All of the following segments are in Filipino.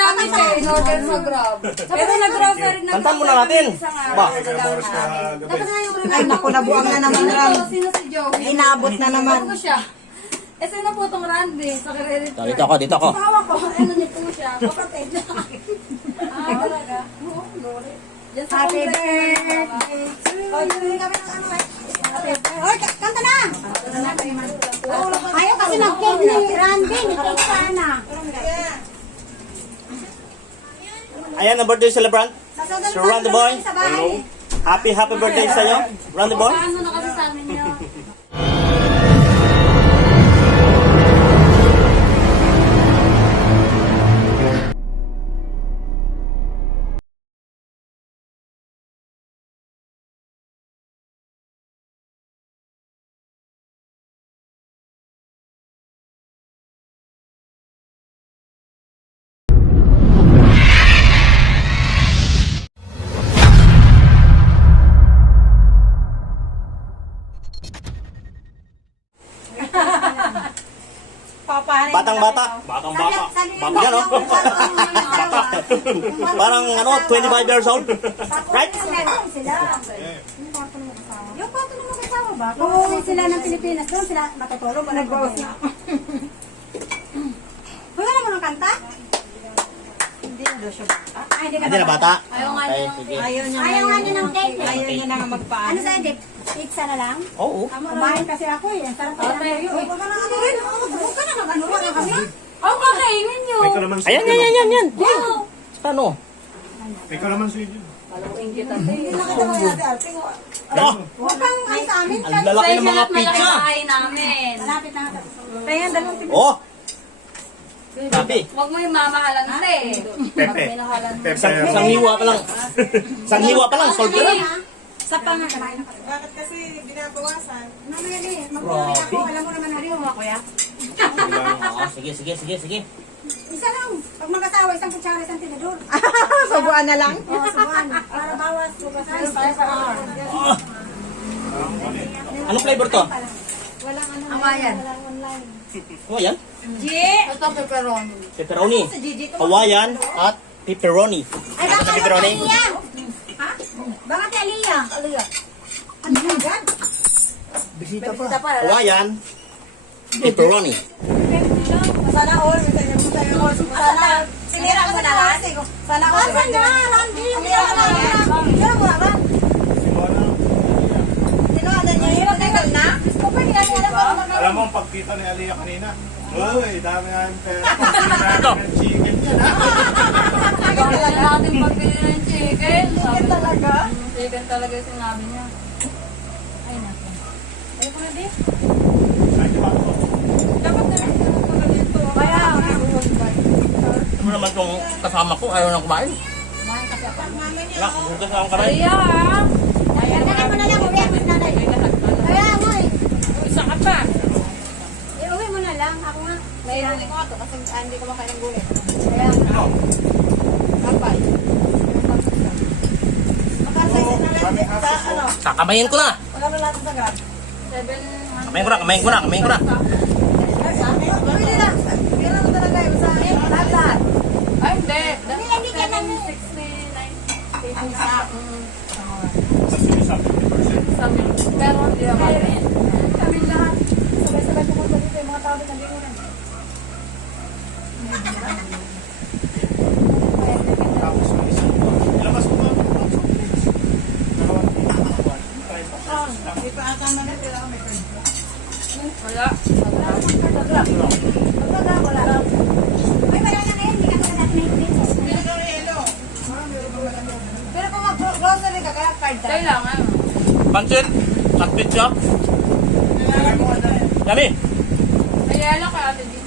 namin eh, in order sa Grab. Pero nag-grocery na. Kantan muna natin. Ba? Ay, naku, nabuang na naman Ram. Sino si Joey? Inaabot na naman. Ano siya? Eh, sino po itong Randy? Sa credit card. Dito ako, dito ako. Tawa ko, ano niyo po siya? Kapatid. Talaga? Oo, lori. Diyan sa Happy complex birthday. Oh, yun kami ng ano eh. Hoy, kanta na! Ayaw kasi nag-cake ni Randy. Nag-cake sana. Ayan ang birthday celebrant. Si Randy Boy. Hello. Happy birthday sa'yo, Randy Boy. Paano na kasi sa amin yun? Batang-bata. Batang-bata. Yan, oh. Bata. Parang, 25 years old. Right? Yung pato naman kasama ba? Kung sila ng Pilipinas, doon sila matutulog. Nag-browse na. Wala naman ang kanta? Hindi na daw siya bata. Ay, hindi Hindi na bata. Ayaw nga Okay, niya. sige. Ayaw nga niya ng cake. Ayaw niya na magpaano. Ano sa edit? Pizza na lang? Oo. Kumain kasi ako eh. Ang sarap kaya Okay. yun. Huwag ka na mag-ano. Wala kami. Oh, kakainin nyo. May kalamansi. Ayan. Ano? May kalamansi dyan. Maluin kita. Hindi na Oh, Huwag kang ay sa amin. ang lalaki ng mga pizza. Malaki namin. Malapit na. Kaya dalawang pizza. Oh. Happy. Huwag mo yung mamahalan na eh. Pepe. Pinahalan mo. Isang hiwa pa lang. Isang hiwa pa lang. Sold ka na. Sa pang bakit kasi binabawasan? Ano yan eh? Mag-uwi ako. Alam mo naman hari mo kuya. Oo, sige. Isa lang. Pag mag-asawa, isang kutsara, isang tinidor. Subuan na lang? Oo, subuan. Para bawas. Anong flavor to? Walang ano. Hawaiian. Walang online. Hawaiian? Ito pepperoni. Pepperoni. Hawaiian at pepperoni. Ay, Ano sa bakit pepperoni? Aliyah? Ha? Bakit Aliyah? Ano yan agad? Bisita pa. Hawaiian. Pepperoni. Sana all. Sana. Sinira mo na lang. Sana all. Sana na. Randy. Sinira mo na lang. Sinira mo na lang. Sinuwanan niya. Hirap na ikaw na? Alam mo ang pagkita ni Aliyah kanina? Uy, dami nga yung pera. Pagkita ng chicken yan, ha? Ikaw lang natin pagbili ng chicken. Chicken talaga? Chicken talaga yung sinabi niya. Ay, naku. Ay, ko na di. Ay, di ba ako? Dapat na rin ito dito. Kaya, Ano naman tong kasama ko? Ayaw nang kumain. Wala, bukas na akong kamay. Kaya, Dala mo na lang. Uwi mo na lang. Kaya nga eh. isa ka pa. Uwi mo na lang. Ako nga. Naironin ko nga to kasi hindi ko makain ng gulay. Kaya Ano? Kapay. makasaysa na lang. Kami Sa ano? Kakamayin ko na. Magkano natin sa grab? 700. Kamayin ko na. Pwede na. Pwede na mo talaga yung sa lahat. Ay, hindi. Hindi ka namin. 69. Ang isa. Sa Suisa, 50%. Sabi, pero hindi ako. Kami lahat. Sabay-sabay pumunta dito yung mga tao na nandito na. Tapos yung isa. Ilabas ko ba? Dalawang try mo. Hindi pa ata namin kailangan may card. Wala. Wala. Ay, wala na ngayon. Hindi ka na natin naintindihan. Pero kung mag-grocery ka, kaya card tayo. Kailangan. Pansit. At pizza. Dami. Kaya lang ka ate din.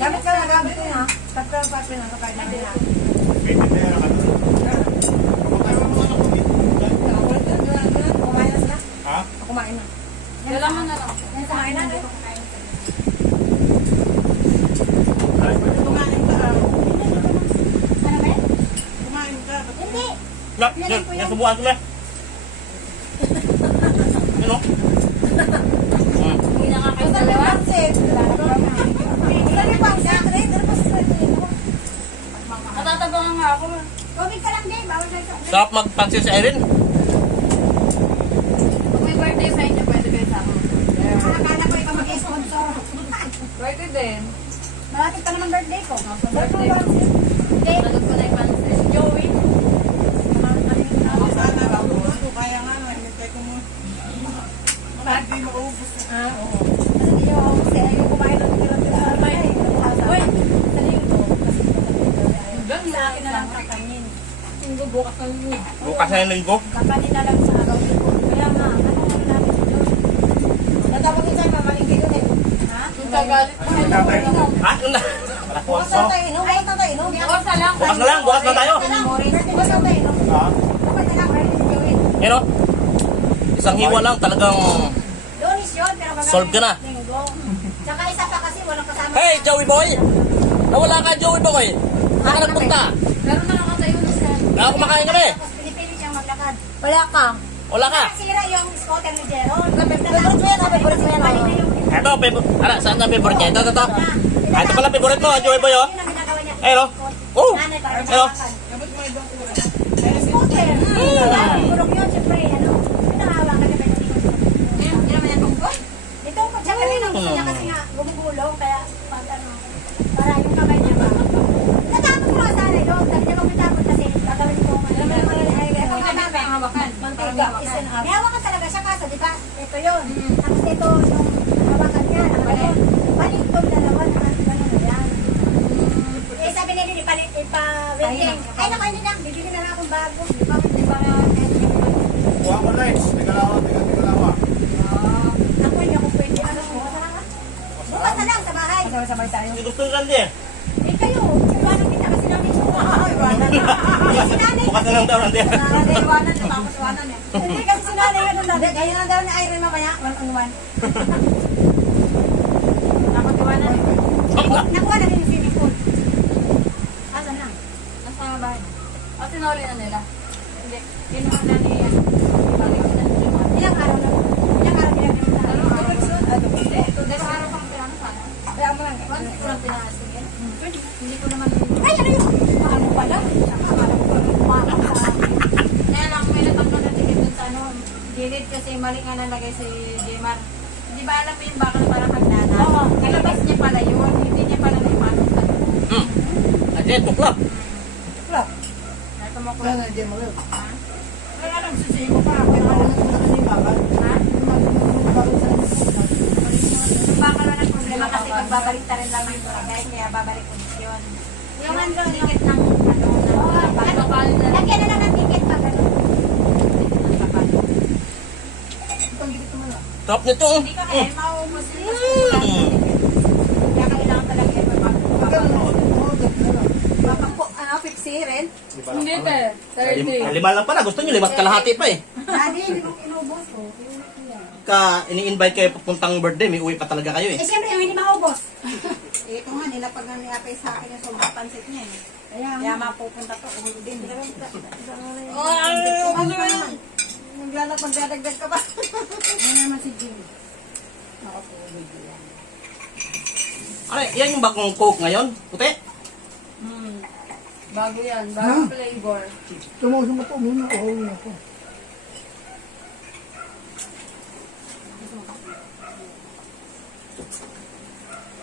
Gamit ka na, gamit ko na. Tatlo pa na card natin na. May tindera ka na. Kapag tayo mga anak ko dito. Kumain na sila? Ha? Kumain na. Kailangan na lang. Yan sa akin na. Dito kumain na sila. Kumain ka. Ano ba yan? Kumain ka. Hindi. Yan subuhan ko na. Ano? Hindi na nga kayo dalawa. ako. Tubig ka lang din, bawal na ito. Sarap magpansin si Irene. Kung may birthday sa inyo, pwede kayo sa ako. Akala ko ikaw mag-sponsor. Pwede din. Malapit pa naman birthday ko. Sa birthday ko. Hindi. Nalog ko na yung pansin. Joey. Sana maubos ko, kaya nga, hinintay ko mo. Hindi maubos. Ah, oo. Kasi yung ayaw kumain ng tira-tira. Uy! Sa linggo. Kasi Hanggang sa akin na lang kakainin. Linggo, bukas ng linggo. Bukas na yung linggo. Kakanin na lang sa araw linggo. Kaya nga, ano namin doon? Natapos ko sa'yo, mamalingki yun eh. Ha? Yung kagalit mo. Ah, yun na. Bukas na tayo inom. Bukas na tayo inom. Bukas na lang. Bukas na lang, bukas na tayo. Bukas na tayo inom. Ha? Bukas na lang, birthday si Joey. Pero, isang hiwa lang talagang... Lunis yun, pero kagaling Solve ka na. linggo. Tsaka isa pa kasi walang kasama. Hey, Joey Boy! Nawala ka, Joey Boy! Saan ka nagpunta? Meron na lang ako tayo na siya. Kumakain kami. Tapos pinipilit siyang maglakad. Wala ka. Wala ka. Sira yung scooter ni Jeron. Favorite mo yan, favorite mo yan, Balik na oh. yung... Ito, ano, saan ang favorite niya? Ito. Ah, ito pala favorite mo, Joey Boy, oh. Yun ang ginagawa niya. Ayun, oh. Oh! Nanay para Ayun, oh. maglakad. Scooter. Purok yun, syempre, ano. Pinahawa ka na ba yung Hindi naman yan tungkol. ito, siya kami nang gusto niya kasi nga gumugulong, kaya pag ano, para yung kamay niya ba. Natapos ko nga sana yun, sabi niya kung natapos kasi gagawin ko Alam mo naman ay ang hawakan. mantiga, is an up. May hawakan talaga siya kaso, di ba? Ito yun. Tapos ito, yung hawakan niya, nakaganon. Baliktod dalawa, nakaganon na yan. Eh, sabi nila, ipa-wedding. Ay, naku, hindi na, bibili na lang akong bago. Di ba na, Kuha ko lights. Tigalawa. ako hindi ako pwede, ano, bukas na lang sa bahay. Sabay tayo. Hindi gusto ni Randy, eh. Eh, kayo, iwanan kita kasi namin siya. Kasi si nanay, Bukas na lang daw, Randy. Iwanan, tapos iwanan eh. hindi kasi si nanay, ano na, Kaya na daw ni Irene mamaya, 1-on-1. Dapat iwanan eh. nakuha na rin yung swimming pool. Asan lang? Nasa bahay. O, sinuli na nila. Hindi. Kinuha na niya. Ibalik na niya. Ilang araw na? Ilang araw nila rin na? Ano? Hindi. Dahil araw pang pinano sana. Kaya mo lang. Once ko lang pinakasin. Hindi ko naman. Ay, ano yun? Paano pala? Akala ko pala Kaya lang, may nataklo na ticket dun sa ano. Gilid kasi mali nga nalagay si Jmar. Hindi ba alam mo yung bakal parang hagdana? Oo. Nilabas niya pala yun. Hindi niya pala naipasok sa Nandiyan, tuklap. Nasa mo ko lang. Ha? Kaya lang, sisiyo ko pa. Kaya lang, yung bakal. Ha? Yung bakal na ng problema kasi pagbabalik ta rin lang yung barangay, kaya babalik ko yun. Yung ano, Ticket ng ano. Bakal na. lagyan na lang ng ticket pa gano'n. Top nito, oh. Hindi ka kaya mauubos yun. Kaya kailangan talaga yung Fixin? Di ba? Hindi te. 30. Lima lang pala. Gusto nyo, limat kalahati pa, eh. Daddy, hindi mo inubos ko. Ini-invite kayo papuntang birthday, may uwi pa talaga kayo, eh. Eh, siyempre, yung hindi maubos. Ito nga, nilapag na niya sa akin yung sobrang pansit niya eh. Kaya mapupunta to, uwi din. Magdadagdag ka ba? Ano naman si Jim? Ano, yan yung bagong Coke ngayon? Puti? Bago yan. Bagong flavor. Tumusong po muna, uuwi ako.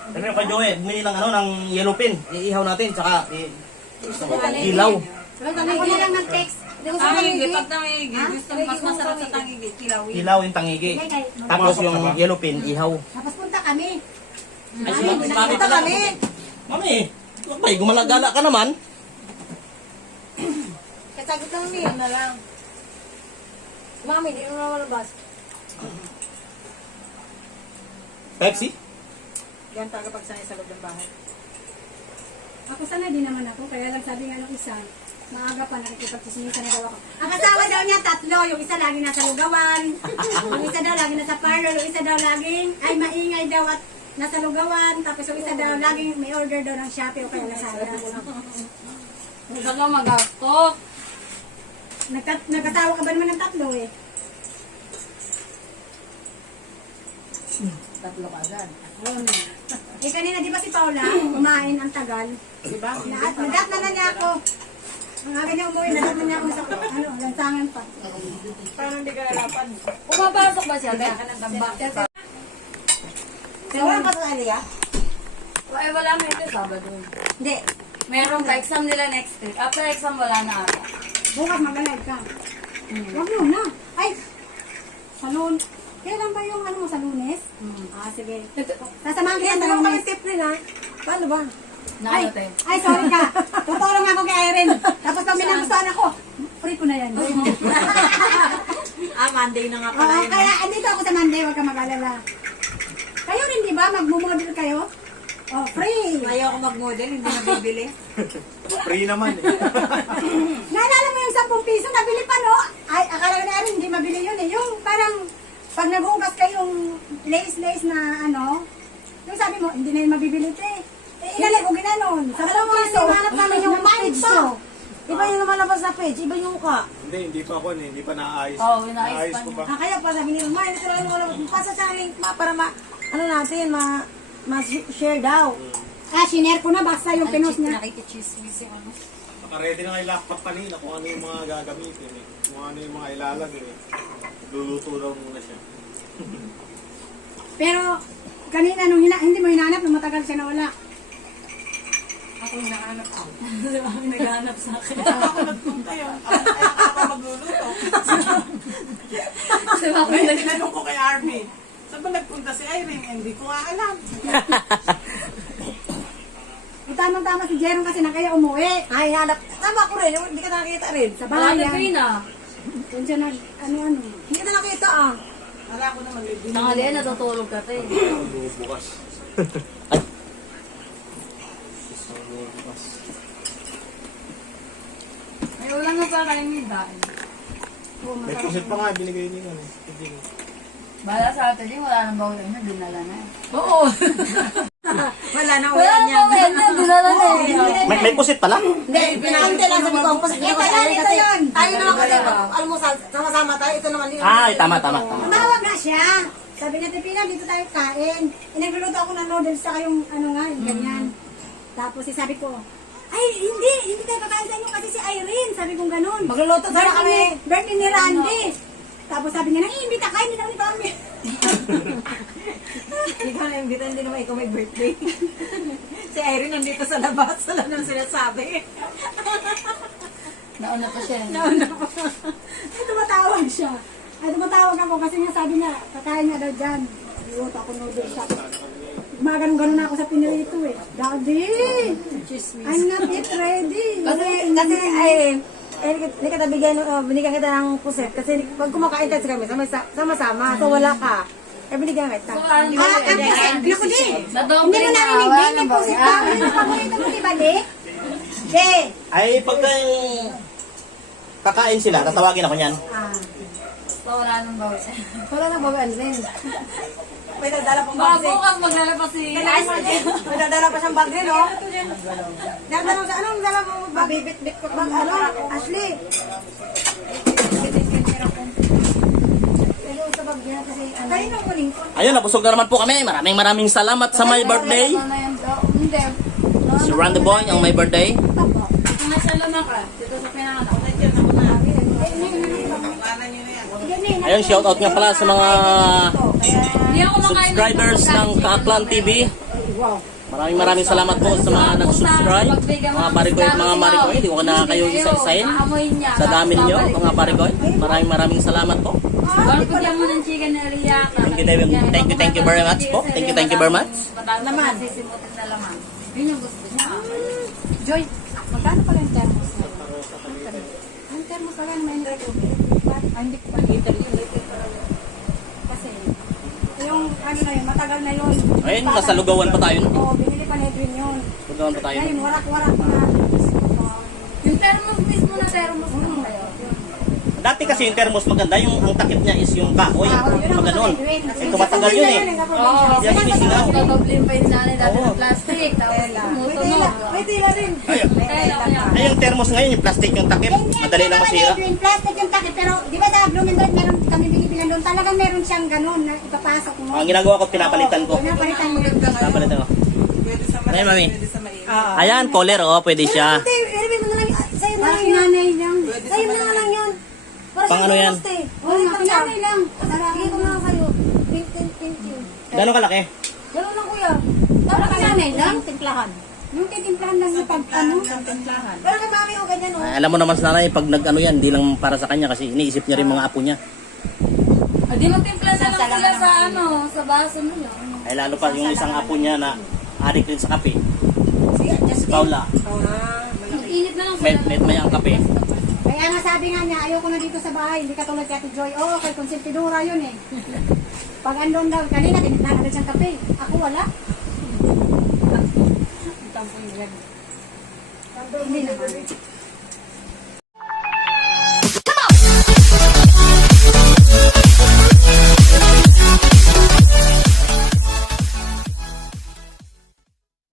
Sabi ko kay Joey, bumili ng ano, ng yellow pin. Iihaw natin, tsaka ilaw. Ako na lang ng text. Hindi ko sa Tangigi. Pag tangigi. Gusto mas masarap sa tangigi. Kilawi. Ilaw yung tangigi. Tapos yung yellow pin, ihaw. Tapos punta kami. Ay, si Mami Punta pala. kami. Mami, ay, gumalagala ka naman. Kasagot lang niya. Na lang. Mami, di mo na malabas. Pepsi? Yan talaga pag sanay sa loob ng bahay. Ako sana din naman ako, kaya lang sabi nga ng isa, maaga pa nakikipagchismisan na daw ako. Ang asawa daw niya tatlo, yung isa lagi nasa lugawan, yung isa daw lagi nasa parlor, yung isa daw laging, ay maingay daw at nasa lugawan, tapos yung isa daw laging may order daw ng Shopee o kaya Lazada. Gusto ko magastos. Nagkasawa ka ba naman ng tatlo eh? Tatlo ka agad. Eh kanina di ba si Paula, kumain ang tagal? Diba? Nagat na niya ako. Ang aga niya umuwi, nalaman niya ako sa lansangan pa. Parang hindi ka lalapan. Pumapasok ba siya? Kaya ka ng tambak. Sino ang pasok Aliyah? Eh, wala mo ito Sabado. Hindi. Meron pa exam nila next week. After exam, wala na ata. Bukas mag-alive ka. Huwag mo na. Ay! Salon. Kailan ba yung ano mo sa Lunes? Ah, sige. Sasamahan kita sa Lunes. tip rin ha? Paano ba? Ay, Nakalote. ay, sorry ka. Tutulong ako kay Irene. Tapos pag minagustuhan ako, free ko na yan. Monday na nga Oo, kaya andito ako sa Monday, huwag ka mag-alala. Kayo rin, di ba? Magmumodel kayo? Oh, free. Ayaw ko mag-model, hindi na bibili. Free naman eh. Naalala mo yung 10 piso, nabili pa, no? Ay, akala na rin, hindi mabili yun eh. Yung parang, pag naghugas kayong lace-lace na ano, yung sabi mo, hindi na yun mabibili ito eh. Inalay ko ginanon. Sa 10 piso, hanap namin yung page ko. Iba yung lumalabas na page, iba yung ka. Hindi pa ako hindi pa naayos. Oo, inaayos pa ko niya. pa. Kaya pa sabi ni Mama, ito lang yung pasa sa link para ano natin, ma-share daw. Shinare ko na, basta yung pinost niya. Nakikichismis yung ano. Naka-ready na kay laptop kanina kung ano yung mga gagamitin eh. Kung ano yung mga ilalagay eh. Luluto daw muna siya. Pero, kanina nung hindi mo hinanap, nung matagal siya nawala. Ako yung nahanap ako. Naghanap sa akin. Ako nagpunta yun. Ako magluluto. Diba? Ay, tinanong ko kay Arby. Saan ba nagpunta si Irene? Hindi ko nga alam. Tamang-tama si Jerome kasi na kaya umuwi. Ay, hanap. Tama ko rin. Hindi ka nakakita rin. Sa Wala na bayan. free na. Doon siya nag, ano. Hindi ka nakakita ah. Wala ko naman. Tangali, natutulog ka tayo. Bukas. Ay, wala na pa kayo yung dahil. May pusit pa nga binigay niyo eh. Hindi. Bala sa atin din, wala nang bawal na, dinala na eh. Oo. Wala na Wala ulan nang yan. bawal na, dinala na eh. May pusit pala? Hindi, pinakante lang sabi ko. Ito yan, ito yun. Tayo naman kasi, alam mo, sama-sama tayo. Ito naman yun. Ay, tama. Tumawag na siya. Sabi niya, Tipina, dito tayo kain. Nagluluto ako ng noodles sa yung ano nga, yung ganyan. Tapos sabi ko, ay, hindi tayo kakain sa inyo kasi si Irene. Sabi kong ganun. Magluluto sana kami. Birthday ni Randy. Tapos sabi niya, nang-iimbita ka, hindi naman ito kami. Hindi ka na-imbita, hindi naman ikaw may birthday. Si Irene nandito sa labas. Wala nang sinasabi. Nauna pa siya. Ay, tumatawag siya. Ay, tumatawag ako kasi nga sabi niya, kakain niya daw dyan. Luto ako noodles. Gumaganong-ganon ako sa pinirito eh. Daddy! I'm not yet ready. Kasi Irene, hindi ka binigyan kita ng puset. Kasi pag kumakain tayo kami, sama-sama. So wala ka. Eh, binigyan kita. So, ano Ah, ang pusit. Naku di. Nadoble Hindi mo na, narinig wala din. May nang pusit bawal. pa. Ano yung paborito mo, di balik? Di. Ay, pagka kakain sila, tatawagin ako niyan. So, wala nang bawal. Wala nang bawal din. May dadala pang Mga bag din. bukas maglalabas si May dadala pa siyang bag din, no? Dadala sa anong dala mo bag? Bibit-bit ko bag, ano? Ashley. Pero sa bag niya kasi ano. Kayo nung muling ko. Ayun, nabusog na naman po kami. Maraming salamat sa my birthday. Hindi. Si Randy Boy, ang my birthday. Nasa naman ka. Dito sa pinanganak. Ayun, shoutout nga pala sa mga Hindi ako makain subscribers ng Kaaklan TV. Maraming salamat po sa mga nag-subscribe. Mga parikoy at mga marikoy, hindi ko na kayo isa-isahin. Sa dami niyo, mga parikoy. Maraming salamat po. Bigyan mo ng chicken na Ria. Thank you very much po. Thank you very much. Naman. Sisimutin na laman. Yun yung gusto niya. Joy, magkano pala yung thermos na yun? Ang thermos pala yung may nilagay. Hindi ko pa liter yun. Kasi, yung ano na yun, matagal na yun. Ayun, nasa lugawan pa tayo. Oo, binili pa na Edwin yun. Lugawan pa tayo. Ngayon, warak-warak na. Yung thermos mismo na thermos mo kayo. Dati kasi yung thermos maganda, yung ang takip niya is yung kahoy. Pag ganun. Eh, tumatagal yun eh. Oo. Yan yung singaw. Dodoblin pa yung nanay dati ng plastic. Tapos tumutunog. May tila rin. Ay, yung thermos ngayon, yung plastic yung takip. Madali lang masira. Yung plastic yung takip, pero di ba sa Bloomingdale meron kami binibilan doon, talagang meron siyang ganun na ipapasok mo. Ang ginagawa ko, pinapalitan ko. Pinapalitan mo. Pinapalitan ko. Pwede sa Ayun, mami. pwede sa mainit. Ayan, collar, oh, pwede siya. Hindi, i-review mo na lang sa'yo na Parang lang yun. Pang ano yan? Oh, makilanay lang. Sige ko na kayo. 15. Gano'ng kalaki? Ganun lang kuya. Makilanay lang. Timplahan. Yung titimplahan lang yung pag-ano. Timplahan. Pero kay mami o ganyan o. Ay, alam mo naman sa nanay, pag nag-ano yan, di lang para sa kanya kasi iniisip niya rin mga apo niya. Di magtimpla na lang sila sa ano, sa baso nila. Ay lalo pa yung isang apo niya na adik rin sa kape. Sige, just Si Paula, Mag-init na lang sila. may ang kape. Kaya nga sabi nga niya, ayoko na dito sa bahay. Hindi katulad kay Ate Joy. Oo, kay konsentidura yun eh. Pag andun daw, kanina tinitnan agad siyang kape. Ako wala. Hindi naman.